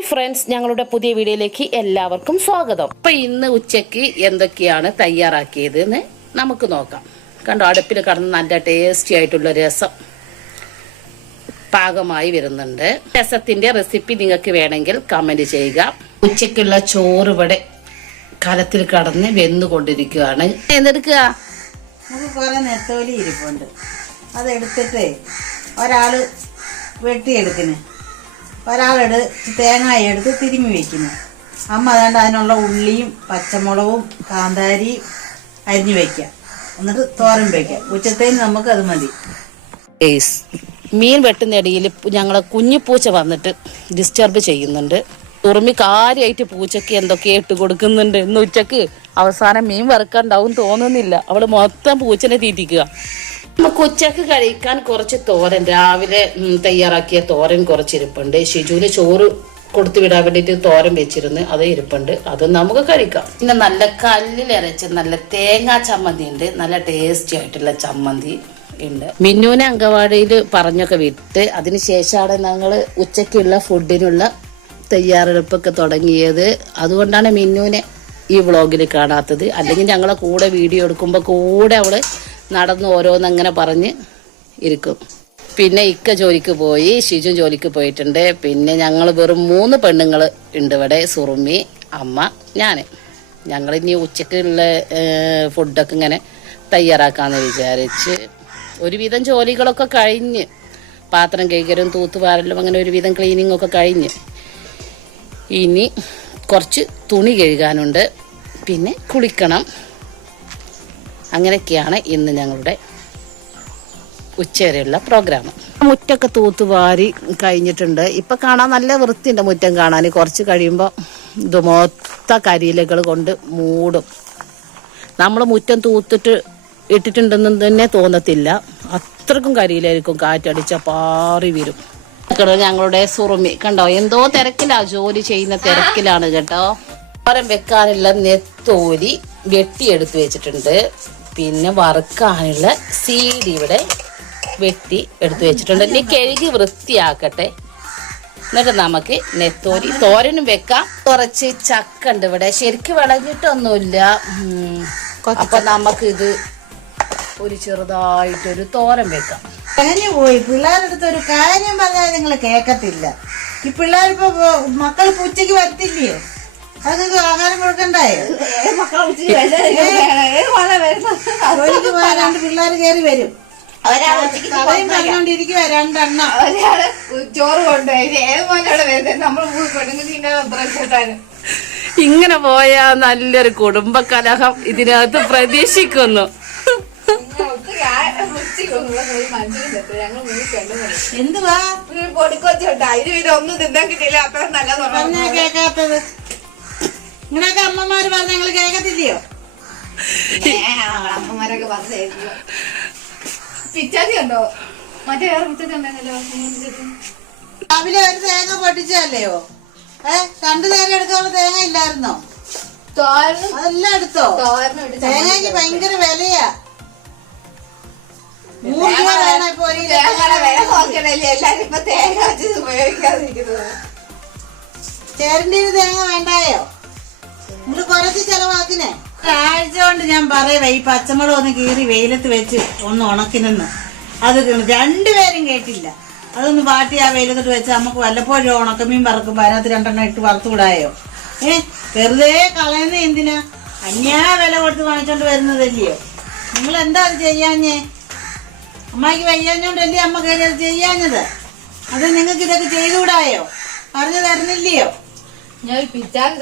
Hi friends, ഞങ്ങളുടെ പുതിയ വീഡിയോയിലേക്ക് എല്ലാവർക്കും സ്വാഗതം. അപ്പൊ ഇന്ന് ഉച്ചയ്ക്ക് എന്തൊക്കെയാണ് തയ്യാറാക്കിയത് എന്ന് നമുക്ക് നോക്കാം. കണ്ടോ, അടുപ്പിൽ കടന്ന് നല്ല ടേസ്റ്റി ആയിട്ടുള്ള രസം പാകമായി വരുന്നുണ്ട്. രസത്തിന്റെ റെസിപ്പി നിങ്ങൾക്ക് വേണമെങ്കിൽ കമന്റ് ചെയ്യുക. ഉച്ചയ്ക്കുള്ള ചോറ് ഇവിടെ കലത്തിൽ കടന്ന് വെന്നുകൊണ്ടിരിക്കുകയാണ്. എന്തെടുക്കുക? നമുക്ക് കുറെ നെത്തോലി ഇരിപ്പുണ്ട്. അതെടുത്തിട്ട് ഒരാള് വെട്ടിയെടുക്കുന്നു, ഒരാളെട് തേങ്ങായി എടുത്ത് തിരുമ്മി വെക്കുന്നു. അമ്മ അതുകൊണ്ട് അതിനുള്ള ഉള്ളിയും പച്ചമുളകും കാന്താരിയും അരിഞ്ഞു വെക്കാം, എന്നിട്ട് തോരൻ വെക്കാം. ഉച്ചത്തേന് നമുക്ക് അത് മതി. മീൻ വെട്ടുന്നിടയിൽ ഞങ്ങളെ കുഞ്ഞിപ്പൂച്ച വന്നിട്ട് ഡിസ്റ്റർബ് ചെയ്യുന്നുണ്ട്. തുറമി കാര്യമായിട്ട് പൂച്ചക്ക് എന്തൊക്കെ ഇട്ട് കൊടുക്കുന്നുണ്ട്. ഇന്ന് ഉച്ചക്ക് അവസാനം മീൻ വറുക്കാണ്ടാവും തോന്നുന്നില്ല. അവള് മൊത്തം പൂച്ചനെ തീറ്റിക്കുക. നമുക്ക് ഉച്ചക്ക് കഴിക്കാൻ കുറച്ച് തോരൻ, രാവിലെ തയ്യാറാക്കിയ തോരൻ കുറച്ചിരിപ്പുണ്ട്. ഷിജുവിന് ചോറ് കൊടുത്തു വിടാൻ വേണ്ടിട്ട് തോരൻ വെച്ചിരുന്നു, അത് ഇരിപ്പുണ്ട്. അത് നമുക്ക് കഴിക്കാം. പിന്നെ നല്ല കല്ലിലരച്ച് നല്ല തേങ്ങാ ചമ്മന്തി ഉണ്ട്, നല്ല ടേസ്റ്റി ആയിട്ടുള്ള ചമ്മന്തി ഉണ്ട്. മിന്നുവിനെ അങ്കവാടിയിൽ പറഞ്ഞൊക്കെ വിട്ട് അതിനുശേഷമാണ് ഞങ്ങൾ ഉച്ചക്കുള്ള ഫുഡിനുള്ള തയ്യാറെടുപ്പൊക്കെ തുടങ്ങിയത്. അതുകൊണ്ടാണ് മിന്നുവിനെ ഈ വ്ളോഗിൽ കാണാത്തത്. അല്ലെങ്കിൽ ഞങ്ങളെ കൂടെ വീഡിയോ എടുക്കുമ്പോൾ കൂടെ അവള് നടന്ന് ഓരോന്നങ്ങനെ പറഞ്ഞ് ഇരിക്കും. പിന്നെ ഇക്ക ജോലിക്ക് പോയി, ഷിജു ജോലിക്ക് പോയിട്ടുണ്ട്. പിന്നെ ഞങ്ങൾ വെറും 3 പെണ്ണുങ്ങൾ ഉണ്ട് ഇവിടെ. സുറുമി, അമ്മ, ഞാന്. ഞങ്ങളിനി ഉച്ചക്കുള്ള ഫുഡൊക്കെ ഇങ്ങനെ തയ്യാറാക്കാന്ന് വിചാരിച്ച് ഒരുവിധം ജോലികളൊക്കെ കഴിഞ്ഞ്, പാത്രം കഴുകലും തൂത്തുവാരലും അങ്ങനെ ഒരുവിധം ക്ലീനിങ് ഒക്കെ കഴിഞ്ഞ്, ഇനി കുറച്ച് തുണി കഴുകാനുണ്ട്, പിന്നെ കുളിക്കണം. അങ്ങനെയൊക്കെയാണ് ഇന്ന് ഞങ്ങളുടെ ഉച്ചവരെയുള്ള പ്രോഗ്രാം. മുറ്റൊക്കെ തൂത്തുവാരി കഴിഞ്ഞിട്ടുണ്ട്. ഇപ്പൊ കാണാൻ നല്ല വൃത്തിയുണ്ട് മുറ്റം കാണാൻ. കുറച്ച് കഴിയുമ്പോൾ ഇത് മൊത്ത കരിയിലകൾ കൊണ്ട് മൂടും. നമ്മൾ മുറ്റം തൂത്തിട്ട് ഇട്ടിട്ടുണ്ടെന്ന് തന്നെ തോന്നത്തില്ല, അത്രക്കും കരിയിലായിരിക്കും. കാറ്റടിച്ച പാറി വരും. ഞങ്ങളുടെ സുറുമി കണ്ടോ, എന്തോ തിരക്കിലാ, ജോലി ചെയ്യുന്ന തിരക്കിലാണ് കേട്ടോ. തോരൻ വെക്കാനുള്ള നെത്തോലി വെട്ടിയെടുത്ത് വെച്ചിട്ടുണ്ട്. പിന്നെ വറുക്കാനുള്ള സീഡി ഇവിടെ വെട്ടി എടുത്ത് വെച്ചിട്ടുണ്ട്. ഇനി കഴുകി വൃത്തിയാക്കട്ടെ, എന്നിട്ട് നമുക്ക് നെത്തോലി തോരനും വെക്കാം. കുറച്ച് ചക്ക ഉണ്ട് ഇവിടെ, ശരിക്കും വിളഞ്ഞിട്ടൊന്നുമില്ല. അപ്പൊ നമുക്ക് ഇത് ഒരു ചെറുതായിട്ടൊരു തോരൻ വെക്കാം. പോയി പിള്ളേരെടുത്ത് ഒരു കാര്യം പറഞ്ഞാൽ നിങ്ങൾ കേക്കത്തില്ല. ഈ പിള്ളേരിപ്പോ മക്കൾ ഉച്ചയ്ക്ക് വരത്തില്ലയോ? അതൊക്കെ ആഹാരം കൊടുക്കണ്ടായോ? ജോലിക്ക് പോയാൽ 2 പിള്ളേർ കയറി വരും. പറഞ്ഞോണ്ടിരിക്കുക 2 എണ്ണം. ചോറ് കൊണ്ടുപോയി ഇങ്ങനെ പോയാ നല്ലൊരു കുടുംബ കലഹം ഇതിനകത്ത് പ്രതീക്ഷിക്കുന്നു. എന്തുവാ പൊടിക്കൊച്ചുണ്ട്, അതിന് പിന്നെ ഒന്നും തിന്നാൻ കിട്ടിയില്ല. അത്ര നല്ല കേക്കാത്തത് ഇങ്ങനെയൊക്കെ അമ്മമാര് പറഞ്ഞ ഞങ്ങള് കേക്കത്തില്ലയോ? അമ്മമാരൊക്കെ പറഞ്ഞായിരുന്നു. പിച്ചാത്തി ഉണ്ടോ? മറ്റേ വേറെ പിച്ചാത്തി ഉണ്ടായിരുന്നല്ലോ രാവിലെ ഒരു തേങ്ങ പൊട്ടിച്ചല്ലയോ? 2 തേങ്ങ എടുക്കാനുള്ള തേങ്ങ ഇല്ലായിരുന്നോ? അതെല്ലാം എടുത്തോ? തേങ്ങയ്ക്ക് ഭയങ്കര വിലയാ. 100 രൂപ വേണം ഇപ്പൊ ഒരു എല്ലാരും ഇപ്പൊ തേങ്ങ വെച്ച് ഉപയോഗിക്കാതിരിക്കുന്നത്. ചേരന്റെ തേങ്ങ വേണ്ടായോ? നമ്മള് കുറച്ച് ചെലവാക്കിനെ. ഒരാഴ്ച കൊണ്ട് ഞാൻ പറയുക ഈ പച്ചമുളക് ഒന്ന് കീറി വെയിലത്ത് വെച്ച് ഒന്ന് ഉണക്കിനെന്ന്. അത് 2 പേരും കേട്ടില്ല. അതൊന്ന് വാട്ടി ആ വെയിലത്തോട്ട് വെച്ച് നമുക്ക് വല്ലപ്പോഴും ഉണക്കമീൻ വറക്കുമ്പോ അതിനകത്ത് 2 എണ്ണം ഇട്ട് വറുത്തുകൂടായോ? വെറുതെ കളയുന്ന എന്തിനാ? അന്യാ വില കൊടുത്ത് വാങ്ങിച്ചോണ്ട് വരുന്നതല്ലയോ? നിങ്ങൾ എന്താ അത് ചെയ്യാഞ്ഞേ? അമ്മയ്ക്ക് വയ്യാഞ്ഞോണ്ടല്ലേ അമ്മ കയറി അത് ചെയ്യാഞ്ഞത്. അത് നിങ്ങൾക്ക് ഇതൊക്കെ ചെയ്തുകൂടായോ? പറഞ്ഞു തരുന്നില്ലയോ? ഞാൻ പിച്ചാത്തി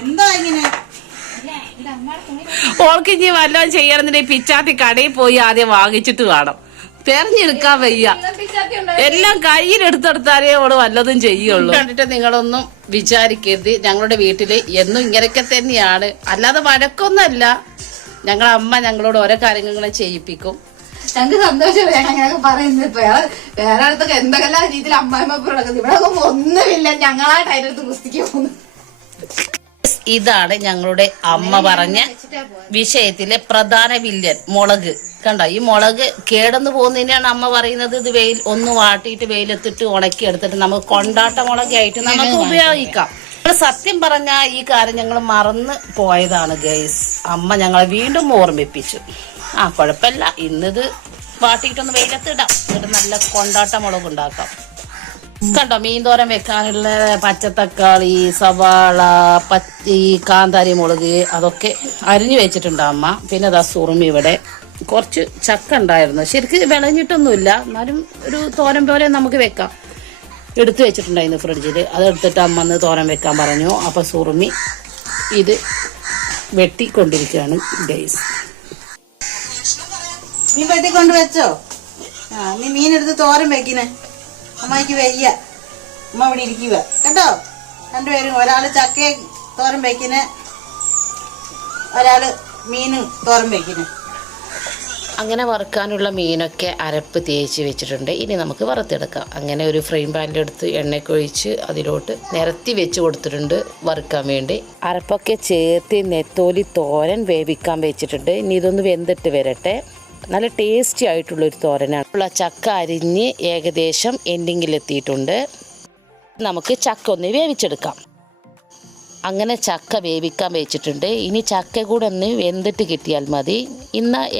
എന്താ ഇങ്ങനെ? ഓൾക്ക് ഇനി വല്ലതും ചെയ്യണമെന്നുണ്ടെങ്കിൽ പിച്ചാത്തി കടയിൽ പോയി ആദ്യം വാങ്ങിച്ചിട്ട് വേണം. തെരഞ്ഞെടുക്കാൻ വയ്യ, എല്ലാം കയ്യിലെടുത്തെടുത്താലേ ഓള് വല്ലതും ചെയ്യുള്ളൂ. കണ്ടിട്ട് നിങ്ങളൊന്നും വിചാരിക്കരുത്, ഞങ്ങളുടെ വീട്ടില് എന്നും ഇങ്ങനെയൊക്കെ തന്നെയാണ്. അല്ലാതെ വഴക്കൊന്നല്ല. ഞങ്ങളെ അമ്മ ഞങ്ങളോട് ഓരോ കാര്യങ്ങളും ചെയ്യിപ്പിക്കും. ഞങ്ങൾക്ക് സന്തോഷം ഞങ്ങളൊക്കെ പറയുന്നത്. ഇപ്പൊ വേറെ അടുത്തൊക്കെ എന്തെല്ലാം രീതിയിൽ അമ്മായിമ്മ നടക്കുന്നത്, ഇവിടെ ഒന്നുമില്ല. ഞങ്ങളായിട്ട് അതിനടുത്ത് പുസ്തിക്ക് പോകുന്നു. ഇതാണ് ഞങ്ങളുടെ അമ്മ പറഞ്ഞ വിഷയത്തിലെ പ്രധാന വില്ലൻ മുളക്. കണ്ടോ, ഈ മുളക് കേടന്നു പോകുന്നതിനാണ് അമ്മ പറയുന്നത് ഇത് ഒന്ന് വാട്ടിയിട്ട് വെയിലത്തിട്ട് ഉണക്കി എടുത്തിട്ട് നമുക്ക് കൊണ്ടാട്ട മുളകായിട്ട് നമുക്ക് ഉപയോഗിക്കാം. സത്യം പറഞ്ഞ ഈ കാര്യം ഞങ്ങൾ മറന്ന് പോയതാണ് ഗൈസ്. അമ്മ ഞങ്ങളെ വീണ്ടും ഓർമ്മിപ്പിച്ചു. കുഴപ്പമില്ല, ഇന്നിത് വാട്ടിയിട്ടൊന്ന് വെയിലത്തിടാം, എന്നിട്ട് നല്ല കൊണ്ടാട്ട മുളക് ഉണ്ടാക്കാം. കണ്ടോ, മീൻ തോരൻ വെക്കാനുള്ള പച്ചത്തക്കാളി, സവാള, ഈ കാന്താരി മുളക് അതൊക്കെ അരിഞ്ഞു വെച്ചിട്ടുണ്ട് അമ്മ. പിന്നെ അതാ സുറുമി, ഇവിടെ കുറച്ച് ചക്ക ഉണ്ടായിരുന്നു, ശരിക്കും വിളഞ്ഞിട്ടൊന്നുമില്ല, എന്നാലും ഒരു തോരൻ പോലെ നമുക്ക് വെക്കാം. എടുത്തു വെച്ചിട്ടുണ്ടായിരുന്നു ഫ്രിഡ്ജിൽ, അതെടുത്തിട്ട് അമ്മ ഒന്ന് തോരൻ വെക്കാൻ പറഞ്ഞു. അപ്പൊ സുറുമി ഇത് വെട്ടിക്കൊണ്ടിരിക്കുകയാണ് ഗൈസ്. മീൻ വെട്ടിക്കൊണ്ട് വെച്ചോ? നീ മീനെടുത്ത് തോരൻ വെക്കിനെ. അമ്മയ്ക്ക് വയ്യ, അമ്മ ഇവിടെ ഇരിക്കുക കേട്ടോ. രണ്ടുപേരും, ഒരാള് ചക്ക തോരൻ വെക്കിന്, ഒരാള് മീനും തോരൻ വെക്കിന്. അങ്ങനെ വറുക്കാനുള്ള മീനൊക്കെ അരപ്പ് തേച്ച് വെച്ചിട്ടുണ്ട്. ഇനി നമുക്ക് വറുത്തെടുക്കാം. അങ്ങനെ ഒരു ഫ്രൈ പാനിലെടുത്ത് എണ്ണയൊക്കെ ഒഴിച്ച് അതിലോട്ട് നിരത്തി വെച്ച് കൊടുത്തിട്ടുണ്ട് വറുക്കാൻ വേണ്ടി. അരപ്പൊക്കെ ചേർത്ത് നെത്തോലി തോരൻ വേവിക്കാൻ വെച്ചിട്ടുണ്ട്. ഇനി ഇതൊന്ന് വെന്തിട്ട് വരട്ടെ. നല്ല ടേസ്റ്റി ആയിട്ടുള്ളൊരു തോരനാണ്. ഉള്ള ചക്ക അരിഞ്ഞ് ഏകദേശം എൻഡിങ്ങിലെത്തിയിട്ടുണ്ട്. നമുക്ക് ചക്ക ഒന്ന് വേവിച്ചെടുക്കാം. അങ്ങനെ ചക്ക വേവിക്കാൻ വെച്ചിട്ടുണ്ട്. ഇനി ചക്ക കൂടെ ഒന്ന് വെന്തിട്ട് കിട്ടിയാൽ മതി.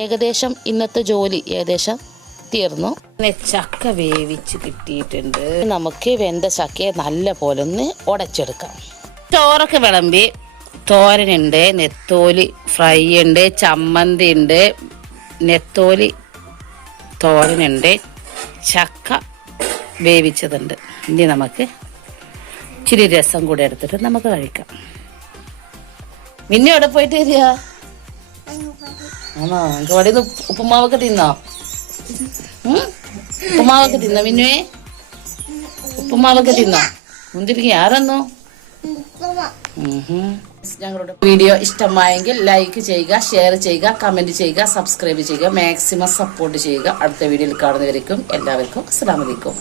ഏകദേശം ഇന്നത്തെ ജോലി ഏകദേശം തീർന്നു. അങ്ങനെ ചക്ക വേവിച്ച് കിട്ടിയിട്ടുണ്ട്. നമുക്ക് വെന്ത ചക്കയെ നല്ല പോലെ ഒന്ന് ഉടച്ചെടുക്കാം. ചോറൊക്കെ വിളമ്പി, തോരനുണ്ട്, നെത്തോലി ഫ്രൈ ഉണ്ട്, ചമ്മന്തി ഉണ്ട്, നെത്തോലി തോരനുണ്ട്, ചക്ക വേവിച്ചതുണ്ട്. ഇനി നമുക്ക് ഇച്ചിരി രസം കൂടെ എടുത്തിട്ട് നമുക്ക് കഴിക്കാം. പിന്നെ എവിടെ പോയിട്ട് വരിക? ആണോ, എനിക്ക് അവിടെ നിന്ന് ഉപ്പുമാവൊക്കെ തിന്നോ? ഉപ്പുമാവൊക്കെ തിന്നോ മിന്നുവേ? ഉപ്പുമാവൊക്കെ തിന്നോ? മുന്തിരിക്ക ആരെന്നോ? ഞങ്ങളുടെ വീഡിയോ ഇഷ്ടമായെങ്കിൽ ലൈക്ക് ചെയ്യുക, ഷെയർ ചെയ്യുക, കമന്റ് ചെയ്യുക, സബ്സ്ക്രൈബ് ചെയ്യുക, മാക്സിമം സപ്പോർട്ട് ചെയ്യുക. അടുത്ത വീഡിയോയിൽ കാണുന്നവരേക്കും എല്ലാവർക്കും അസ്സലാമു അലൈക്കും.